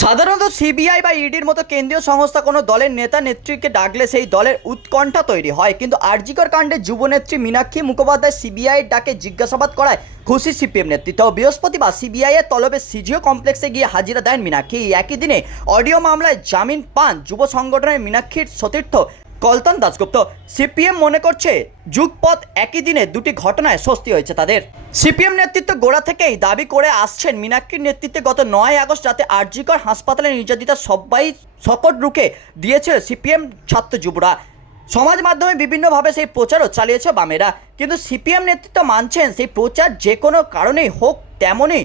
সাধারণত সিবিআই বা ইডির মতো কেন্দ্রীয় সংস্থা কোনো দলের নেতা নেত্রীকে ডাকলে সেই দলের উৎকণ্ঠা তৈরি হয়। কিন্তু আরজিকর কাণ্ডে যুবনেত্রী মীনাক্ষী মুখোপাধ্যায় সিবিআই ডাকে জিজ্ঞাসাবাদ করায় খুশি সিপিএম নেতৃত্ব। বৃহস্পতিবার সিবিআই এর তলবে সিজিও কমপ্লেক্সে গিয়ে হাজিরা দেন মীনাক্ষী। একই দিনে অডিও মামলায় জামিন পান যুব সংগঠনের মীনাক্ষীর সতীর্থ কলতন দাসগুপ্ত সিপিএম মনে করছে যুগপথ একই দিনে দুটি ঘটনায় স্বস্তি হয়েছে তাদের। সিপিএম নেতৃত্ব গোড়া থেকেই দাবি করে আসছেন মীনাক্ষীর নেতৃত্বে গত নয় আগস্ট রাতে আরজিকর হাসপাতালে নির্যাতিতা সবাই সকট রুখে দিয়েছে সিপিএম ছাত্র যুবরা। সমাজ মাধ্যমে বিভিন্নভাবে সেই প্রচারও চালিয়েছে বামেরা। কিন্তু সিপিএম নেতৃত্ব মানছেন সেই প্রচার যে কোনো কারণেই হোক, তেমনই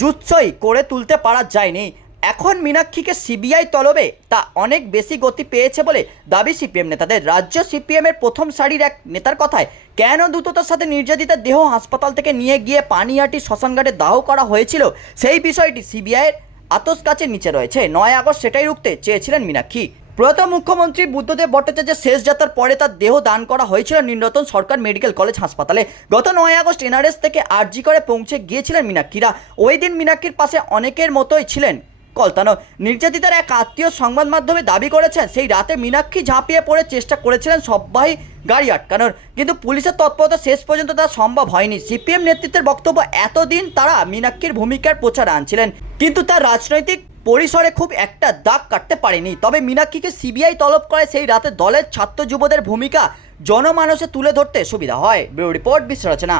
জুৎসই করে তুলতে পারা যায়নি। এখন মীনাক্ষীকে সিবিআই তলবে, তা অনেক বেশি গতি পেয়েছে বলে দাবি সিপিএম নেতাদের। রাজ্য সিপিএমের প্রথম সারির এক নেতার কথায়, কেন দ্রুততার সাথে নির্যাতিতার দেহ হাসপাতাল থেকে নিয়ে গিয়ে পানিয়াটি শ্মশানঘাটে দাহ করা হয়েছিল, সেই বিষয়টি সিবিআইয়ের আতস কাছের নিচে রয়েছে। নয় আগস্ট সেটাই রুখতে চেয়েছিলেন মীনাক্ষী। প্রয়াত মুখ্যমন্ত্রী বুদ্ধদেব ভট্টাচার্যের শেষ যাত্রার পরে তার দেহ দান করা হয়েছিল নীলরতন সরকার মেডিকেল কলেজ হাসপাতালে। গত নয় আগস্ট এনআরএস থেকে আরজি করে পৌঁছে গিয়েছিলেন মীনাক্ষীরা। ওই দিন মীনাক্ষীর পাশে অনেকের মতোই ছিলেন কলতানো। নির্যাতিতার এক আত্মীয় সংবাদ মাধ্যমে দাবি করেছেন, সেই রাতে মীনাক্ষী ঝাঁপিয়ে পড়ে চেষ্টা করেছিলেন সবাই গাড়ি আটকানোর। কিন্তু পুলিশের তৎপরতা শেষ পর্যন্ত তা সম্ভব হয়নি। সিপিএম নেতৃত্বের বক্তব্য, এতদিন তারা মীনাক্ষীর ভূমিকার প্রচার আনছিলেন। কিন্তু তার রাজনৈতিক পরিসরে খুব একটা দাগ কাটতে পারেনি। তবে মীনাক্ষীকে সিবিআই তলব করে সেই রাতে দলের ছাত্র যুবদের ভূমিকা জনমানসে তুলে ধরতে সুবিধা হয়। Bureau report বিশ্লেষণা